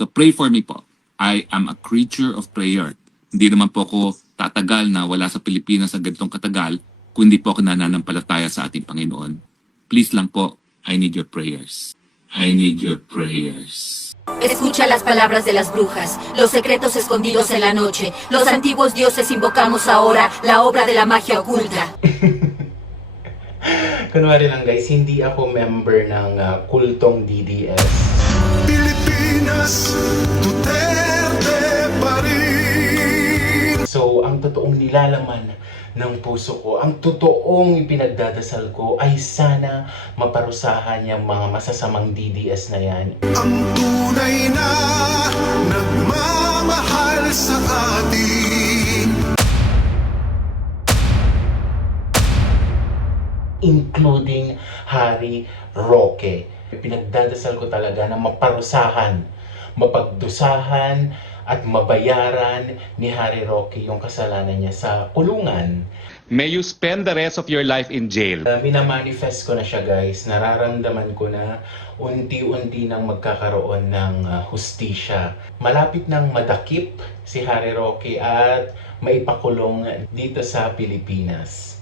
So pray for me po. I am a creature of prayer. Hindi naman po ako tatagal na wala sa Pilipinas sa ganitong katagal kung hindi po ako nananampalataya sa ating Panginoon. Please lang po, I need your prayers. I need your prayers. Escucha las palabras de las brujas, los secretos escondidos en la noche. Los antiguos dioses invocamos ahora la obra de la magia oculta. Kunwari lang guys, hindi ako member ng ah, kultong DDS. Ang totoong nilalaman ng puso ko, ang totoong ipinagdadasal ko ay sana maparusahan yung mga masasamang DDS na yan. Ang tunay na nagmamahal sa atin. including Hari Roque. Pinagdadasal ko talaga na maparusahan, mapagdusahan, at mabayaran ni Hari Roque yung kasalanan niya sa kulungan. May you spend the rest of your life in jail. Uh, minamanifest ko na siya guys, nararamdaman ko na unti-unti nang magkakaroon ng uh, hustisya. Malapit nang madakip si Harry Roque at maipakulong dito sa Pilipinas.